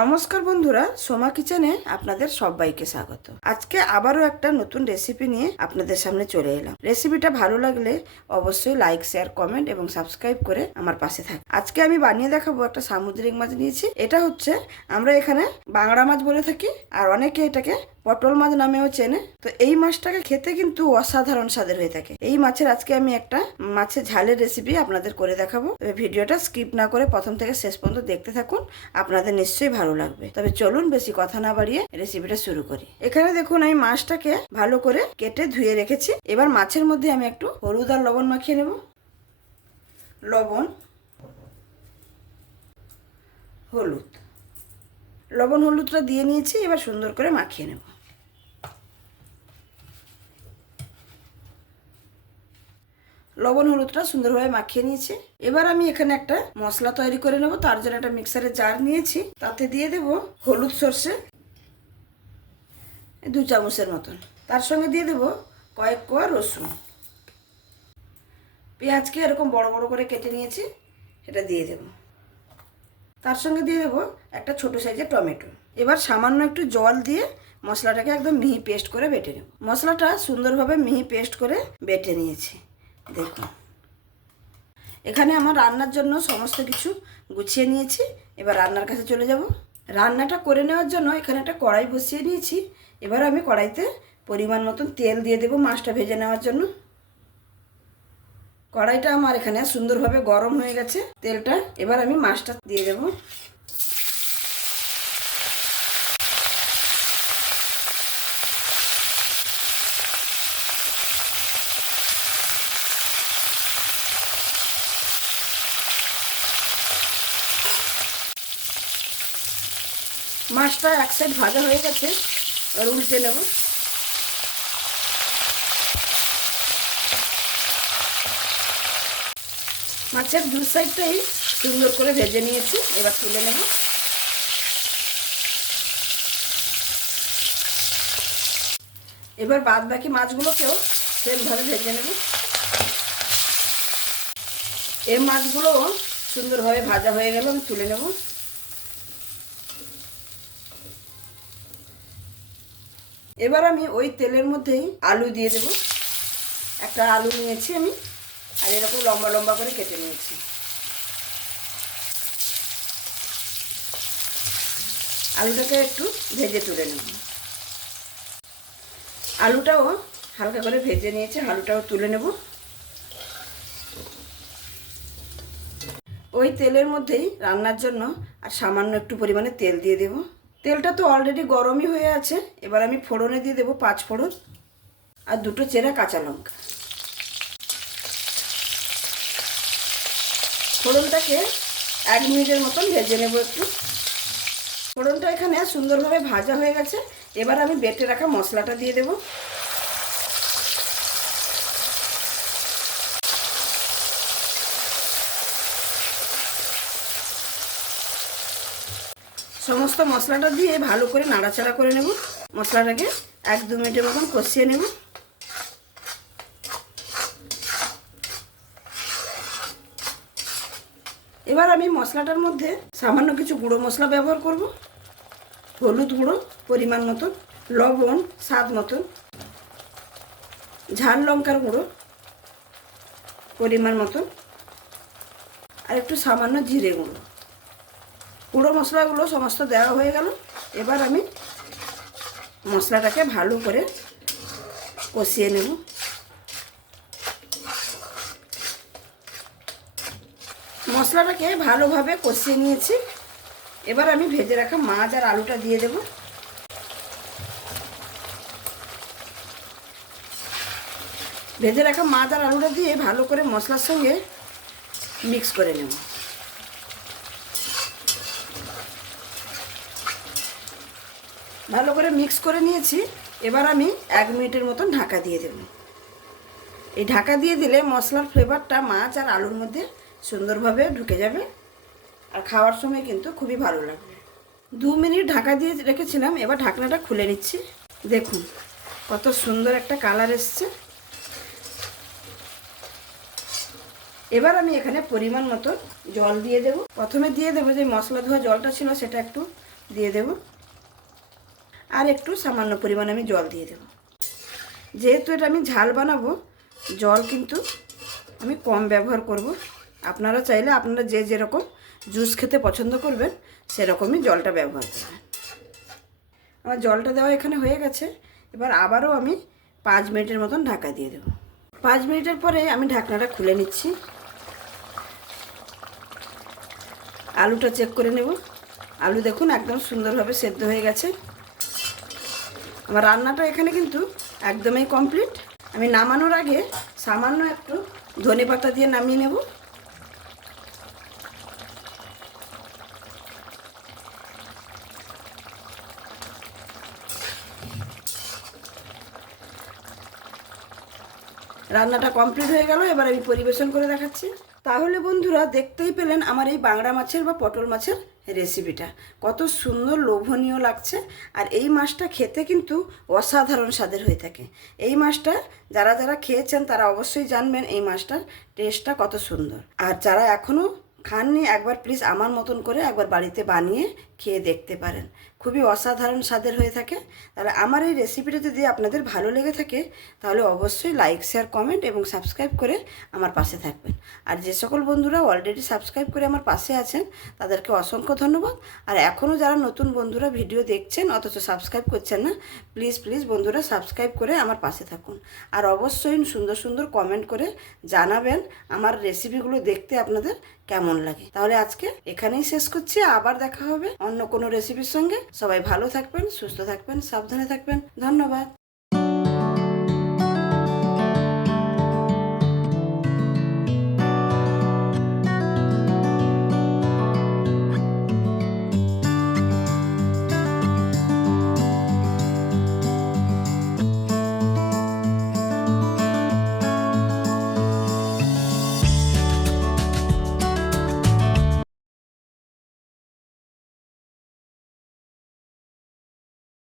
নমস্কার বন্ধুরা, সোমা কিচেনে আপনাদের সবাইকে স্বাগত। আজকে আবারও একটা নতুন রেসিপি নিয়ে আপনাদের সামনে চলে এলাম। রেসিপিটা ভালো লাগলে অবশ্যই লাইক শেয়ার কমেন্ট এবং সাবস্ক্রাইব করে আমার পাশে থাক। আজকে আমি বানিয়ে দেখাবো একটা সামুদ্রিক মাছ নিয়েছি। এটা হচ্ছে, আমরা এখানে বাংলা মাছ বলে থাকি, আর অনেকে এটাকে পটল মাছ নামেও চেনে। তো এই মাছটাকে খেতে কিন্তু অসাধারণ স্বাদের হয়ে থাকে। এই মাছের আজকে আমি একটা মাছের ঝালের রেসিপি আপনাদের করে দেখাবো। তবে ভিডিওটা স্কিপ না করে প্রথম থেকে শেষ পর্যন্ত দেখতে থাকুন। আপনাদের নিশ্চয়ই ভালো লাগবে। তবে চলুন বেশি কথা না বাড়িয়ে রেসিপিটা শুরু করি। এখানে দেখুন, আমি মাছটাকে ভালো করে কেটে ধুয়ে রেখেছি। এবার মাছের মধ্যে আমি একটু হলুদ আর লবণ মাখিয়ে নেব। লবণ, হলুদ। লবণ, হলুদটা দিয়ে নিয়েছি। এবার সুন্দর করে মাখিয়ে নেব। লবণ হলুদটা সুন্দরভাবে মাখিয়ে নিয়েছি। এবার আমি এখানে একটা মশলা তৈরি করে নেব। তার জন্য একটা মিক্সারের জার নিয়েছি। তাতে দিয়ে দেব হলুদ সর্ষে দু চামচের মতন। তার সঙ্গে দিয়ে দেব কয়েক কোয়া রসুন। পেঁয়াজকে এরকম বড় বড় করে কেটে নিয়েছি, সেটা দিয়ে দেব। তার সঙ্গে দিয়ে দেবো একটা ছোট সাইজের টমেটো। এবার সামান্য একটু জল দিয়ে মশলাটাকে একদম মিহি পেস্ট করে বেটে নেব। মশলাটা সুন্দরভাবে মিহি পেস্ট করে বেটে নিয়েছি। দেখুন। এখানে আমার রান্নার জন্য সমস্ত কিছু গুছিয়ে নিয়েছি। এবার রান্নার কাছে চলে যাব। রান্নাটা করে নেওয়ার জন্য এখানে একটা কড়াই বসিয়ে নিয়েছি। এবার আমি কড়াইতে পরিমাণ মতন তেল দিয়ে দেবো মাছটা ভেজে নেওয়ার জন্য। কড়াইটা আমার এখানে সুন্দরভাবে গরম হয়ে গেছে। তেলটা এবার আমি মাছটা দিয়ে দেব। মাছটা এক সাইড ভাজা হয়ে গেছে, এবার উল্টে নেব। মাছের দু সাইডটাই সুন্দর করে ভেজে নিয়েছি, এবার তুলে নেব। এবার বাদ বাকি মাছগুলোকেও সেমভাবে ভেজে নেব। এই মাছগুলো সুন্দরভাবে ভাজা হয়ে গেল, আমি তুলে নেব। এবার আমি ওই তেলের মধ্যেই আলু দিয়ে দেব। একটা আলু নিয়েছি আমি, আর এরকম লম্বা লম্বা করে কেটে নিয়েছি। আলুটাকে একটু ভেজে তুলে নেব। আলুটাও হালকা করে ভেজে নিয়েছি, আলুটাও তুলে নেব। ওই তেলের মধ্যেই রান্নার জন্য আর সামান্য একটু পরিমাণে তেল দিয়ে দেব। তেলটা তো অলরেডি গরমই হয়ে আছে। এবার আমি ফোড়নে দিয়ে দেবো পাঁচ ফোড়ন আর দুটো চেরা কাঁচা লঙ্কা। ফোড়নটাকে এক মিনিটের মতন ভেজে নেব একটু। ফোড়নটা এখানে সুন্দরভাবে ভাজা হয়ে গেছে। এবার আমি বেটে রাখা মশলাটা দিয়ে দেব। সমস্ত মশলাটা দিয়ে ভালো করে নাড়াচাড়া করে নেব। মশলাটাকে এক দু মিনিটের মতন কষিয়ে নেব। এবার আমি মশলাটার মধ্যে সামান্য কিছু গুঁড়ো মশলা ব্যবহার করব। হলুদ গুঁড়ো পরিমাণ মতন, লবণ স্বাদ মতন, ঝাল লঙ্কার গুঁড়ো পরিমাণ মতন, আর একটু সামান্য জিরে গুঁড়ো। গুঁড়ো মশলাগুলো সমস্ত দেওয়া হয়ে গেল। এবার আমি মশলাটাকে ভালো করে কষিয়ে নেব। মশলাটাকে ভালোভাবে কষিয়ে নিয়েছি। এবার আমি ভেজে রাখা মাছ আর আলুটা দিয়ে দেব। ভেজে রাখা মাছ আর আলুটা দিয়ে ভালো করে মশলার সঙ্গে মিক্স করে নেব। ভালো করে মিক্স করে নিয়েছি। এবার আমি এক মিনিটের মতন ঢাকা দিয়ে দেব। এই ঢাকা দিয়ে দিলে মশলার ফ্লেভারটা মাছ আর আলুর মধ্যে সুন্দরভাবে ঢুকে যাবে। আর খাওয়ার সময় কিন্তু খুবই ভালো লাগবে। দু মিনিট ঢাকা দিয়ে রেখেছিলাম, এবার ঢাকনাটা খুলে নিচ্ছি। দেখুন, কত সুন্দর একটা কালার এসছে। এবার আমি এখানে পরিমাণ মতো জল দিয়ে দেব। প্রথমে দিয়ে দেবো যে মশলা ধোয়া জলটা ছিল, সেটা একটু দিয়ে দেব। আর একটু সামান্য পরিমাণে আমি জল দিয়ে দেব। যেহেতু এটা আমি ঝাল বানাবো, জল কিন্তু আমি কম ব্যবহার করব। আপনারা চাইলে আপনারা যে যেরকম জুস খেতে পছন্দ করবেন, সেরকমই জলটা ব্যবহার করবেন। আমার জলটা দেওয়া এখানে হয়ে গেছে। এবার আবারও আমি পাঁচ মিনিটের মতন ঢাকা দিয়ে দেবো। পাঁচ মিনিটের পরে আমি ঢাকনাটা খুলে নিচ্ছি। আলুটা চেক করে নেব। আলু দেখুন একদম সুন্দরভাবে সেদ্ধ হয়ে গেছে। আমার রান্নাটা এখানে কিন্তু একদমই কমপ্লিট আমি নামানোর আগে সামান্য একটু ধনে পাতা দিয়ে নামিয়ে নেব। রান্নাটা কমপ্লিট হয়ে গেল, এবার আমি পরিবেশন করে দেখাচ্ছি। তাহলে বন্ধুরা দেখতেই পেলেন আমার এই বাংলা মাছের বা পটল মাছের রেসিপিটা কত সুন্দর লোভনীয় লাগছে। আর এই মাছটা খেতে কিন্তু অসাধারণ স্বাদের হয়ে থাকে। এই মাছটা যারা যারা খেয়েছেন তারা অবশ্যই জানবেন এই মাছটার টেস্টটা কত সুন্দর। আর যারা এখনও খাননি, একবার প্লিজ আমার মতন করে একবার বাড়িতে বানিয়ে খেয়ে দেখতে পারেন। খুবই অসাধারণ স্বাদের হয়ে থাকে। তাহলে আমার এই রেসিপিটা যদি আপনাদের ভালো লেগে থাকে, তাহলে অবশ্যই লাইক শেয়ার কমেন্ট এবং সাবস্ক্রাইব করে আমার পাশে থাকবেন। আর যে সকল বন্ধুরা অলরেডি সাবস্ক্রাইব করে আমার পাশে আছেন, তাদেরকে অসংখ্য ধন্যবাদ। আর এখনও যারা নতুন বন্ধুরা ভিডিও দেখছেন, অথচ সাবস্ক্রাইব করছেন না প্লিজ প্লিজ বন্ধুরা সাবস্ক্রাইব করে আমার পাশে থাকুন। আর অবশ্যই সুন্দর সুন্দর কমেন্ট করে জানাবেন আমার রেসিপিগুলো দেখতে আপনাদের কেমন লাগে। তাহলে আজকে এখানেই শেষ করছি। আবার দেখা হবে অন্য কোনো রেসিপির সঙ্গে। সবাই ভালো থাকবেন সুস্থ থাকবেন সাবধানে থাকবেন। ধন্যবাদ।